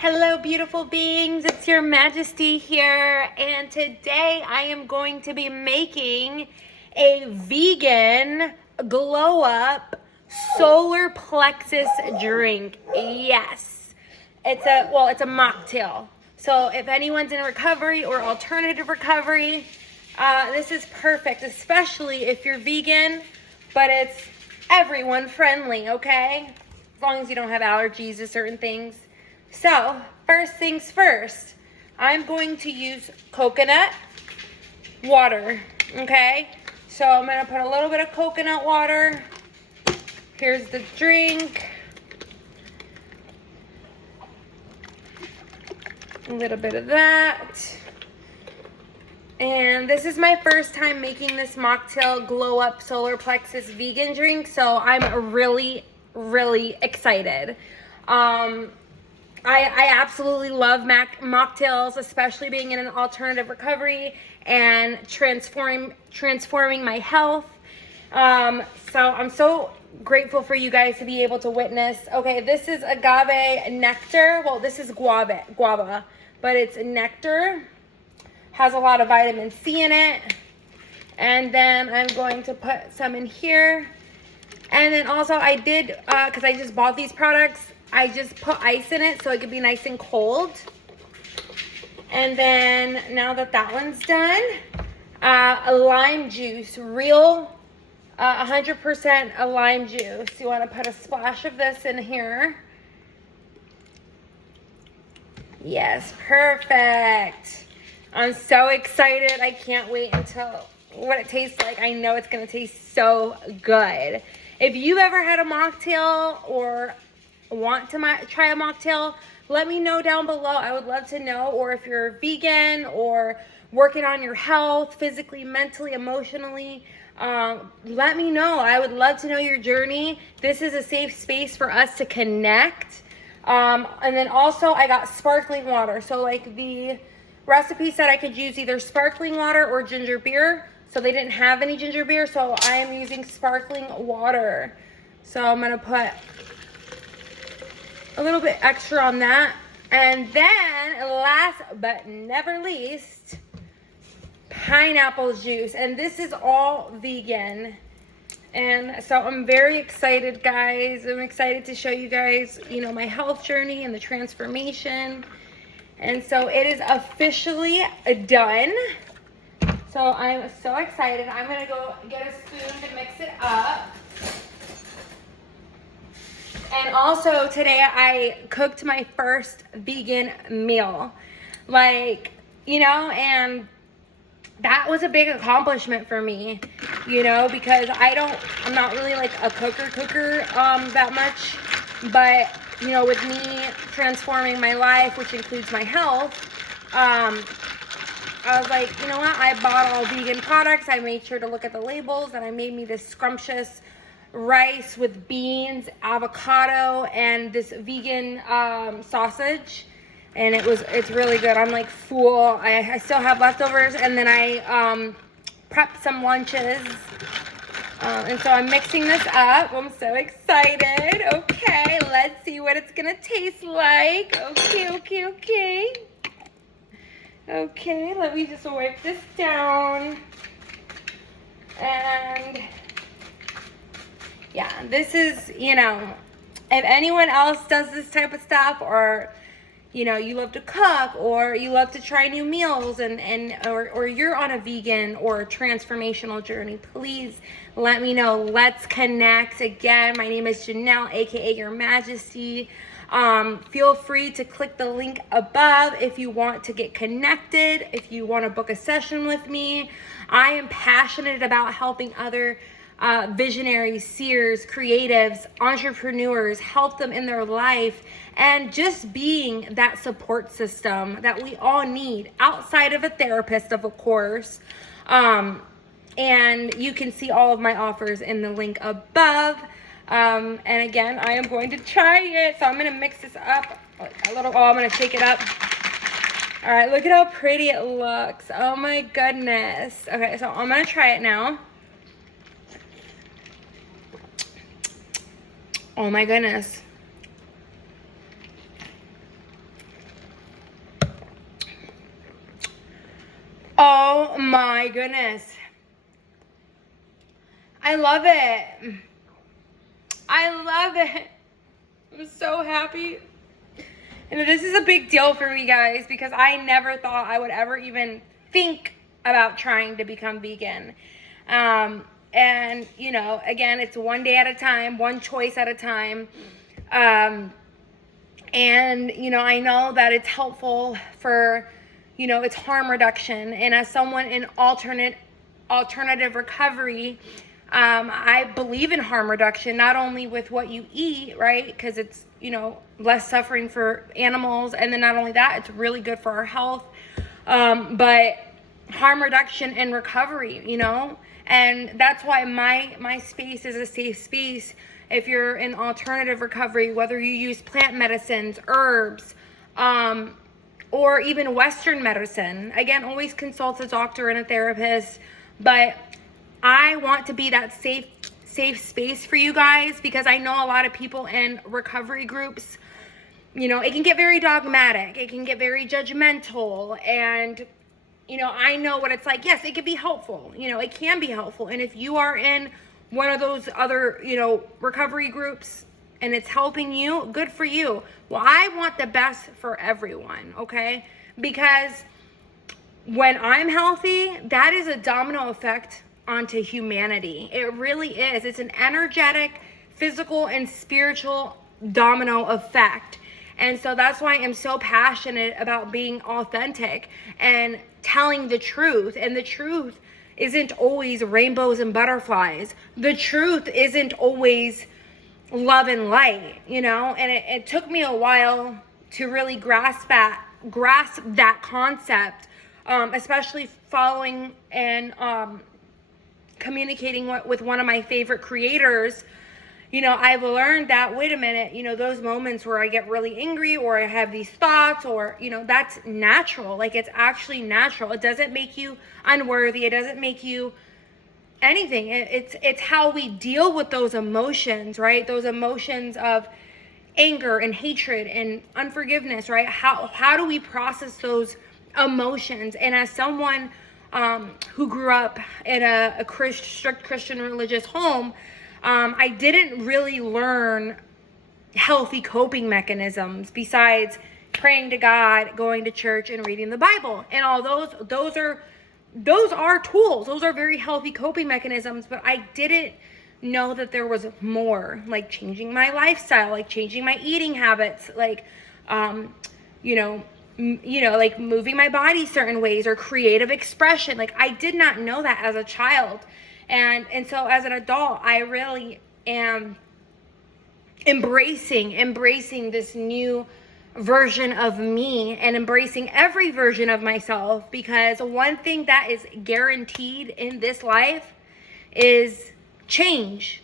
Hello, beautiful beings. It's your Majesty here, and today I am going to be making a vegan glow up solar plexus drink. Yes, it's a mocktail. So if anyone's in recovery or alternative recovery, this is perfect, especially if you're vegan, but it's everyone friendly, okay? As long as you don't have allergies to certain things. So, first things first, I'm going to use coconut water, okay? So I'm gonna put a little bit of coconut water. Here's the drink. A little bit of that. And this is my first time making this mocktail glow up solar plexus vegan drink, so I'm really, really excited. I absolutely love mocktails, especially being in an alternative recovery and transforming my health. So I'm so grateful for you guys to be able to witness. Okay, this is agave nectar. Well, this is guava, but it's nectar. Has a lot of vitamin C in it. And then I'm going to put some in here. And then also I did, because I just bought these products, I just put ice in it so it could be nice and cold. And then now that one's done, a lime juice, real 100% a lime juice. You want to put a splash of this in here. Yes, perfect. I'm so excited. I can't wait until what it tastes like. I know it's going to taste so good. If you've ever had a mocktail or want to try a mocktail, let me know down below. I would love to know. Or if you're vegan or working on your health physically, mentally, emotionally, let me know. I would love to know your journey. This is a safe space for us to connect. And then also I got sparkling water. So like the recipe said I could use either sparkling water or ginger beer. So they didn't have any ginger beer, so I am using sparkling water. So I'm gonna put a little bit extra on that. And then last but never least, pineapple juice. And this is all vegan. And so I'm very excited, guys. I'm excited to show you guys, my health journey and the transformation. And so it is officially done. So I'm so excited. I'm gonna go get a spoon to mix it up. And also today I cooked my first vegan meal. And that was a big accomplishment for me, because I'm not really like a cooker that much. But, with me transforming my life, which includes my health, I was like, you know what? I bought all vegan products. I made sure to look at the labels, and I made me this scrumptious rice with beans, avocado, and this vegan sausage. And it's really good. I'm like full. I still have leftovers, and then I prepped some lunches. And so I'm mixing this up. I'm so excited. Okay, let's see what it's gonna taste like. Okay. Okay, let me just wipe this down. And yeah, this is, if anyone else does this type of stuff, or, you love to cook, or you love to try new meals, or you're on a vegan or transformational journey, please let me know. Let's connect. Again, my name is Janelle, aka Your Majesty. Feel free to click the link above if you want to get connected, if you want to book a session with me. I am passionate about helping other visionaries, seers, creatives, entrepreneurs, help them in their life, and just being that support system that we all need outside of a therapist, of course. And you can see all of my offers in the link above. And again, I am going to try it. So I'm going to mix this up a little. I'm going to shake it up. All right, look at how pretty it looks. Oh my goodness. Okay, so I'm going to try it now. Oh my goodness. Oh my goodness. I love it. I love it. I'm so happy. And this is a big deal for me, guys, because I never thought I would ever even think about trying to become vegan. And, you know, again, it's one day at a time, one choice at a time. And, you know, I know that it's helpful for, you know, it's harm reduction. And as someone in alternative recovery, I believe in harm reduction, not only with what you eat, right? Because it's, you know, less suffering for animals. And then not only that, it's really good for our health. But harm reduction and recovery, you know? And that's why my space is a safe space. If you're in alternative recovery, whether you use plant medicines, herbs, or even Western medicine, again, always consult a doctor and a therapist. But I want to be that safe space for you guys, because I know a lot of people in recovery groups, you know, it can get very dogmatic. It can get very judgmental. And, you know, I know what it's like. Yes, it can be helpful. You know, it can be helpful. And if you are in one of those other, you know, recovery groups and it's helping you, good for you. Well, I want the best for everyone, okay? Because when I'm healthy, that is a domino effect onto humanity. It really is. It's an energetic, physical, and spiritual domino effect. And so that's why I'm so passionate about being authentic and telling the truth. And the truth isn't always rainbows and butterflies. The truth isn't always love and light, you know? And it took me a while to really grasp that concept, especially following and communicating with one of my favorite creators. You know, I've learned that, wait a minute, you know, those moments where I get really angry or I have these thoughts, or, you know, that's natural. Like, it's actually natural. It doesn't make you unworthy. It doesn't make you anything. It's how we deal with those emotions, right? Those emotions of anger and hatred and unforgiveness, right? How do we process those emotions? And as someone who grew up in a strict Christian religious home, I didn't really learn healthy coping mechanisms besides praying to God, going to church, and reading the Bible. And all those are tools. Those are very healthy coping mechanisms, but I didn't know that there was more, like changing my lifestyle, like changing my eating habits, like, like moving my body certain ways, or creative expression. Like, I did not know that as a child. And so as an adult, I really am embracing this new version of me, and embracing every version of myself, because one thing that is guaranteed in this life is change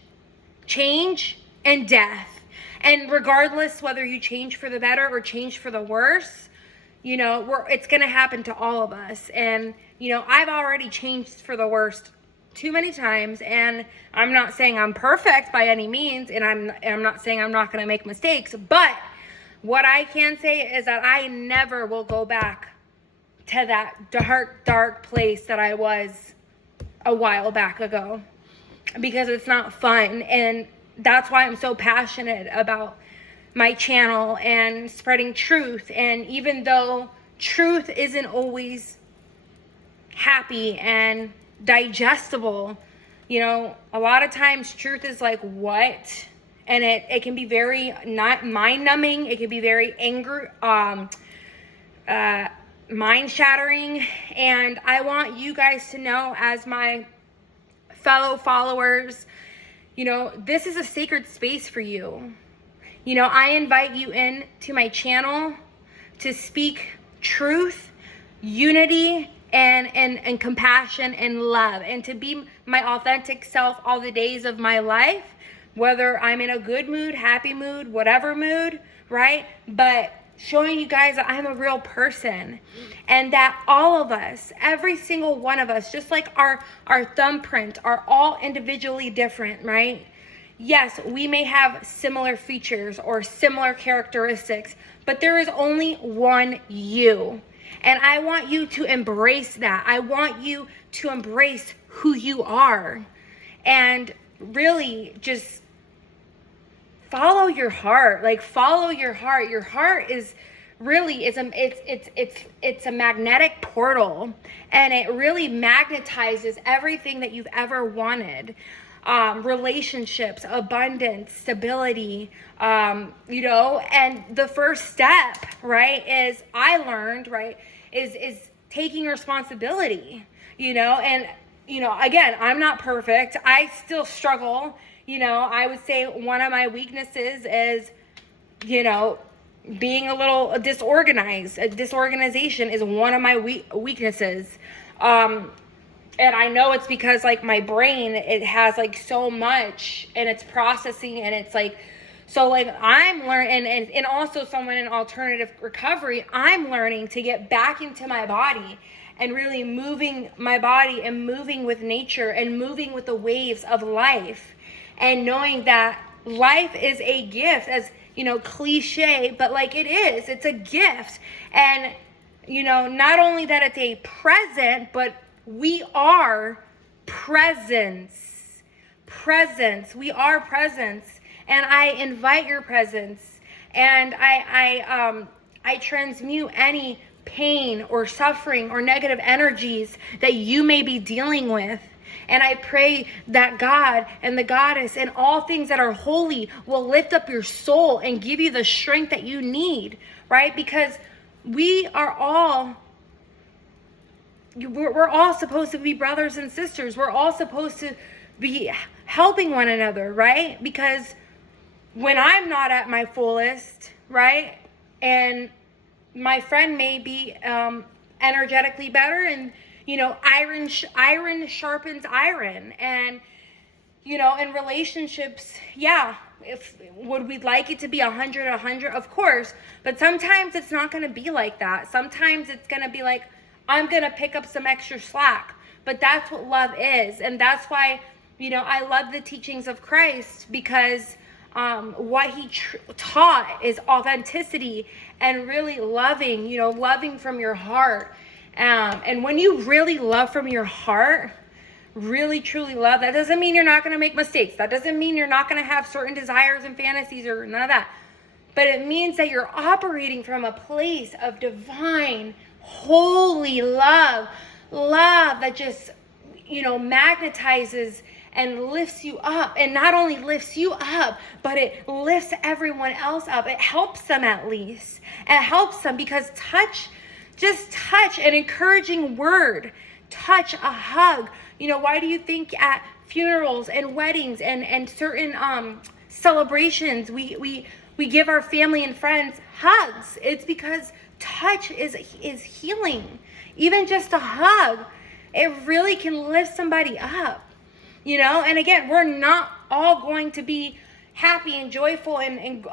and death. And regardless whether you change for the better or change for the worse, you know, it's going to happen to all of us. And, you know, I've already changed for the worst too many times, and I'm not saying I'm perfect by any means, and I'm not saying I'm not going to make mistakes, but what I can say is that I never will go back to that dark place that I was a while back ago, because it's not fun. And that's why I'm so passionate about my channel and spreading truth. And even though truth isn't always happy and digestible, you know, a lot of times truth is like, what? And it can be very not mind-numbing. It can be very mind-shattering. And I want you guys to know, as my fellow followers, you know, this is a sacred space for you. You know, I invite you in to my channel to speak truth, unity, and compassion and love, and to be my authentic self all the days of my life, whether I'm in a good mood, happy mood, whatever mood, right? But showing you guys that I'm a real person, and that all of us, every single one of us, just like our thumbprint, are all individually different, right? Yes, we may have similar features or similar characteristics, but there is only one you. And I want you to embrace that. I want you to embrace who you are and really just follow your heart. Like, follow your heart. Your heart is really it's a magnetic portal, and it really magnetizes everything that you've ever wanted. Relationships, abundance, stability, and the first step, right, is I learned, right, is taking responsibility, and, again, I'm not perfect. I still struggle. I would say one of my weaknesses is, being a little disorganized. Disorganization is one of my weaknesses. And I know it's because, like, my brain, it has, like, so much, and it's processing, and it's, like, so, like, I'm learning, and also someone in alternative recovery, I'm learning to get back into my body and really moving my body and moving with nature and moving with the waves of life, and knowing that life is a gift, as, cliche, but, like, it's a gift. And, not only that it's a present, but we are presence. We are presence. And I invite your presence. And I transmute any pain or suffering or negative energies that you may be dealing with. And I pray that God and the Goddess and all things that are holy will lift up your soul and give you the strength that you need, right? Because we're all supposed to be brothers and sisters. We're all supposed to be helping one another, right? Because when I'm not at my fullest, right, and my friend may be energetically better, and iron sharpens iron, and in relationships, would we like it to be 100, of course, but sometimes it's not going to be like that. Sometimes it's going to be like, I'm going to pick up some extra slack. But that's what love is. And that's why, I love the teachings of Christ, because what he taught is authenticity and really loving, loving from your heart. And when you really love from your heart, really truly love, that doesn't mean you're not going to make mistakes. That doesn't mean you're not going to have certain desires and fantasies or none of that. But it means that you're operating from a place of divine, holy love that just, magnetizes and lifts you up. And not only lifts you up, but it lifts everyone else up. It helps them, at least. It helps them, because just touch, an encouraging word, touch, a hug. Why do you think at funerals and weddings and certain celebrations we give our family and friends hugs? It's because touch is healing. Even just a hug, it really can lift somebody up. And again, we're not all going to be happy and joyful and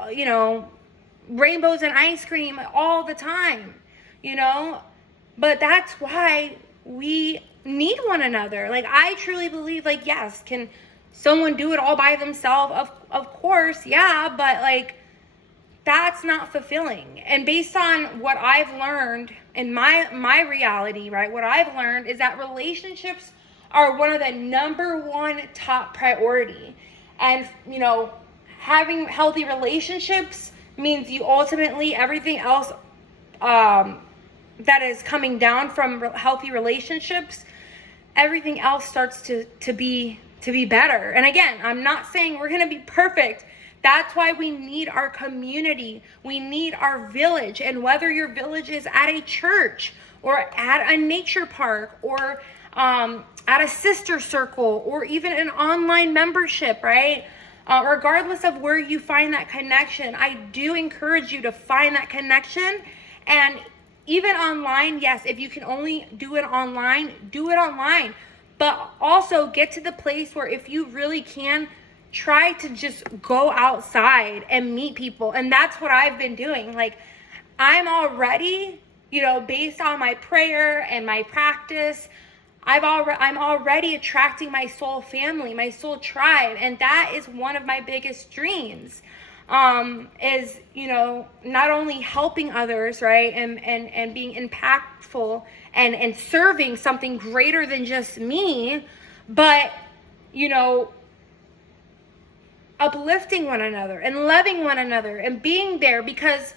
rainbows and ice cream all the time, but that's why we need one another. Like, I truly believe, like, yes, can someone do it all by themselves? Of course, yeah, but, like, that's not fulfilling. And based on what I've learned in my reality, right, what I've learned is that relationships are one of the number one top priority. And, having healthy relationships means you ultimately, everything else that is coming down from healthy relationships, everything else starts to be better. And again, I'm not saying we're going to be perfect. That's why we need our community. We need our village. And whether your village is at a church or at a nature park or at a sister circle or even an online membership, right? Regardless of where you find that connection, I do encourage you to find that connection. And even online, yes, if you can only do it online, do it online. But also get to the place where if you really can, try to just go outside and meet people. And that's what I've been doing. Like, I'm already, based on my prayer and my practice, I'm already attracting my soul family, my soul tribe. And that is one of my biggest dreams. is, not only helping others, right, and being impactful and serving something greater than just me, but, uplifting one another and loving one another and being there. Because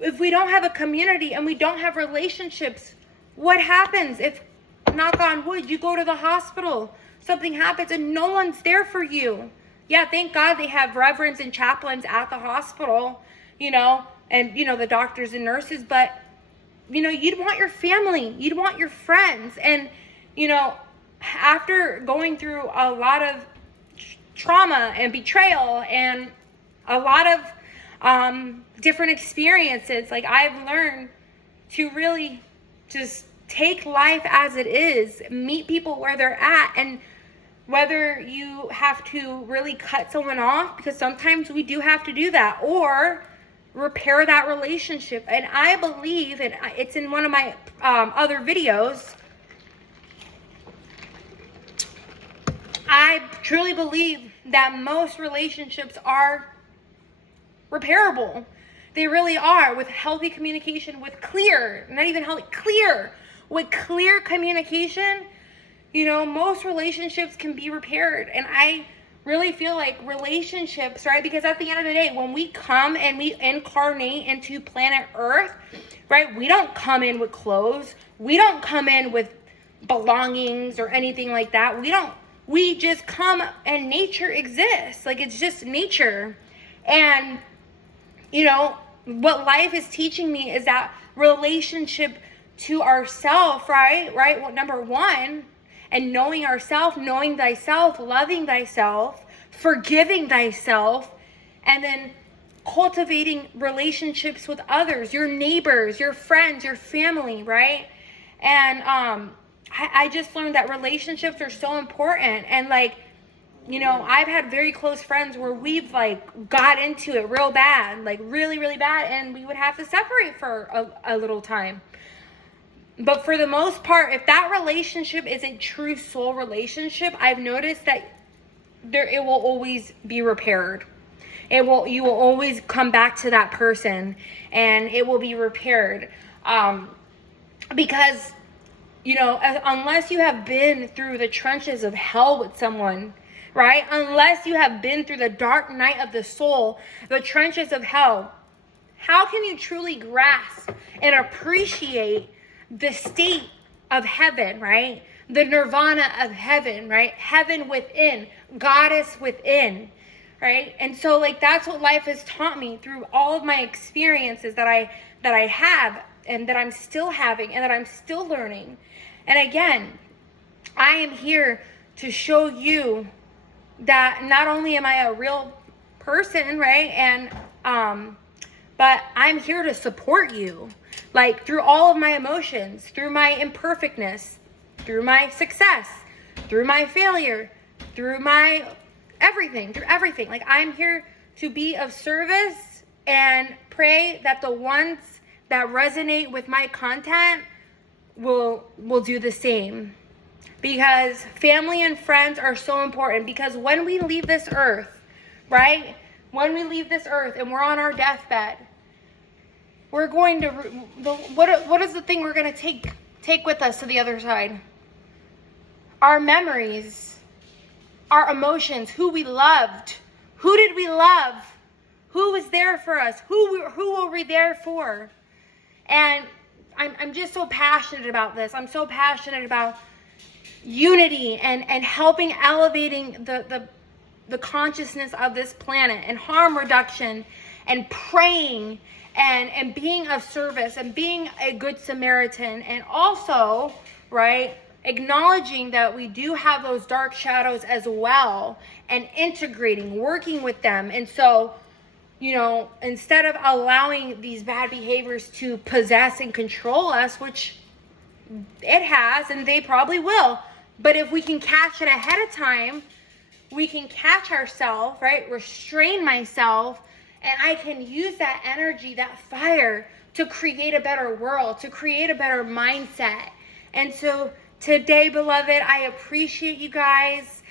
if we don't have a community and we don't have relationships, what happens if, knock on wood, you go to the hospital, something happens and no one's there for you? Yeah, thank God they have reverends and chaplains at the hospital, and, the doctors and nurses. But, you'd want your family, you'd want your friends. And, after going through a lot of trauma and betrayal and a lot of different experiences, like, I've learned to really just take life as it is, meet people where they're at, and whether you have to really cut someone off, because sometimes we do have to do that, or repair that relationship. And I believe, and it's in one of my other videos, I truly believe that most relationships are repairable. They really are, with healthy communication, with clear, not even healthy, clear, with clear communication. Most relationships can be repaired. And I really feel like relationships, right? Because at the end of the day, when we come and we incarnate into planet Earth, right? We don't come in with clothes. We don't come in with belongings or anything like that. We just come and nature exists. Like, it's just nature. And, what life is teaching me is that relationship to ourself, right? Well, number one, and knowing ourself, knowing thyself, loving thyself, forgiving thyself, and then cultivating relationships with others, your neighbors, your friends, your family, right? And I just learned that relationships are so important. And I've had very close friends where we've got into it real bad, really, really bad, and we would have to separate for a little time. But for the most part, if that relationship is a true soul relationship, I've noticed that it will always be repaired. You will always come back to that person, and it will be repaired. Because, unless you have been through the trenches of hell with someone, right? Unless you have been through the dark night of the soul, the trenches of hell, how can you truly grasp and appreciate the state of heaven, right? The nirvana of heaven, right? Heaven within, goddess within, right? And so that's what life has taught me through all of my experiences that I have, and that I'm still having, and that I'm still learning. And again, I am here to show you that not only am I a real person, right? And but I'm here to support you. Through all of my emotions, through my imperfectness, through my success, through my failure, through my everything. I'm here to be of service, and pray that the ones that resonate with my content will do the same. Because family and friends are so important. Because when we leave this earth, right? When we leave this earth and we're on our deathbed, we're going to, what is the thing we're going to take with us to the other side? Our memories, our emotions, who we loved, who did we love, who was there for us, who were we there for? And I'm just so passionate about this. I'm so passionate about unity and helping elevating the consciousness of this planet, and harm reduction, and praying, and being of service, and being a good Samaritan, and also, right, acknowledging that we do have those dark shadows as well, and integrating, working with them. And so, instead of allowing these bad behaviors to possess and control us, which it has, and they probably will, but if we can catch it ahead of time, we can catch ourselves, right, restrain myself, and I can use that energy, that fire, to create a better world, to create a better mindset. And so today, beloved, I appreciate you guys.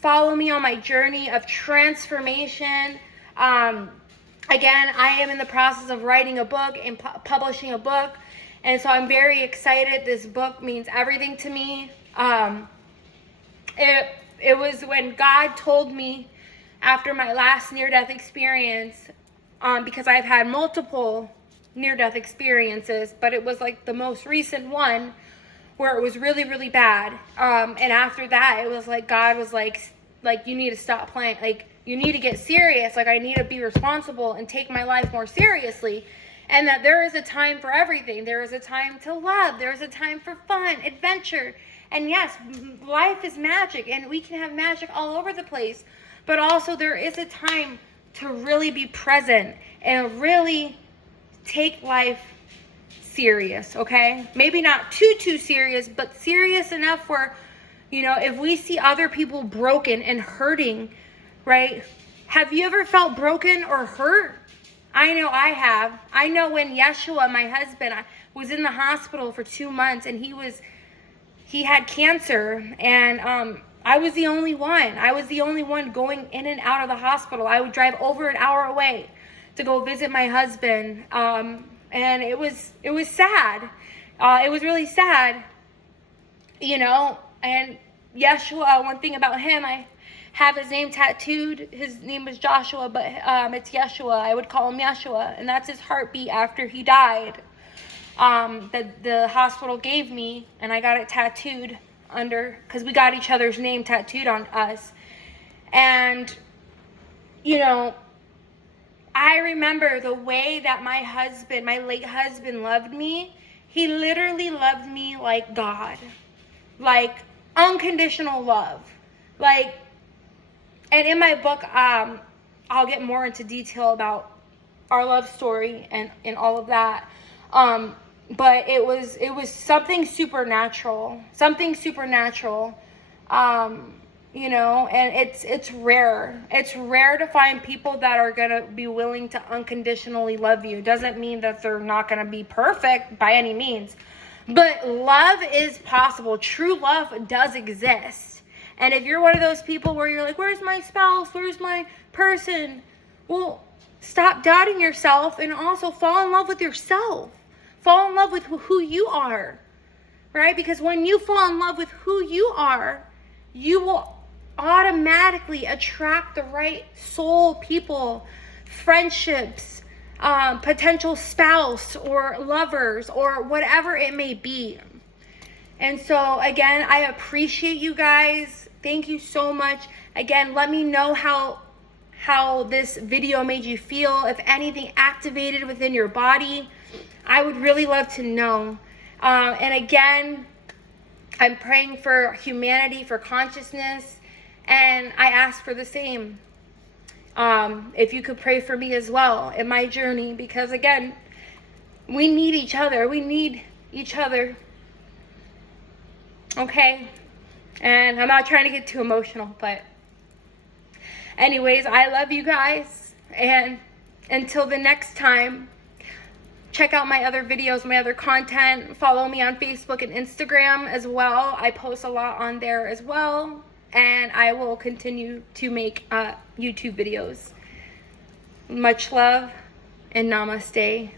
Follow me on my journey of transformation, Again, I am in the process of writing a book and publishing a book. And so I'm very excited. This book means everything to me. It was when God told me after my last near-death experience, because I've had multiple near-death experiences, but it was like the most recent one where it was really, really bad. And after that, it was like God was like you need to stop playing. Like, you need to get serious. Like, I need to be responsible and take my life more seriously. And that there is a time for everything. There is a time to love. There is a time for fun, adventure. And yes, life is magic, and we can have magic all over the place. But also there is a time to really be present and really take life serious, okay? Maybe not too serious, but serious enough where, you know, if we see other people broken and hurting, right? Have you ever felt broken or hurt? I know I have. I know when Yeshua, my husband, was in the hospital for 2 months, and he had cancer, and I was the only one. I was the only one going in and out of the hospital. I would drive over an hour away to go visit my husband, and it was sad. It was really sad, you know. And Yeshua, one thing about him, I have his name tattooed. His name is Joshua, but it's Yeshua. I would call him Yeshua, and that's his heartbeat after he died. That the hospital gave me, and I got it tattooed under, because we got each other's name tattooed on us. And, you know, I remember the way that my husband, my late husband, loved me. He literally loved me like God, like unconditional love. Like, and in my book, I'll get more into detail about our love story and all of that. But it was something supernatural, you know, and it's rare. It's rare to find people that are going to be willing to unconditionally love you. Doesn't mean that they're not going to be perfect by any means, but love is possible. True love does exist. And if you're one of those people where you're like, where's my spouse? Where's my person? Well, stop doubting yourself and also fall in love with yourself. Fall in love with who you are, right? Because when you fall in love with who you are, you will automatically attract the right soul people, friendships, potential spouse or lovers or whatever it may be. And so again, I appreciate you guys. Thank you so much. Again, let me know how this video made you feel, if anything activated within your body. I would really love to know. And again, I'm praying for humanity, for consciousness, and I ask for the same. If you could pray for me as well in my journey, because again, we need each other. We need each other. Okay? And I'm not trying to get too emotional, but anyways, I love you guys. And until the next time, check out my other videos, my other content. Follow me on Facebook and Instagram as well. I post a lot on there as well. And I will continue to make YouTube videos. Much love and namaste.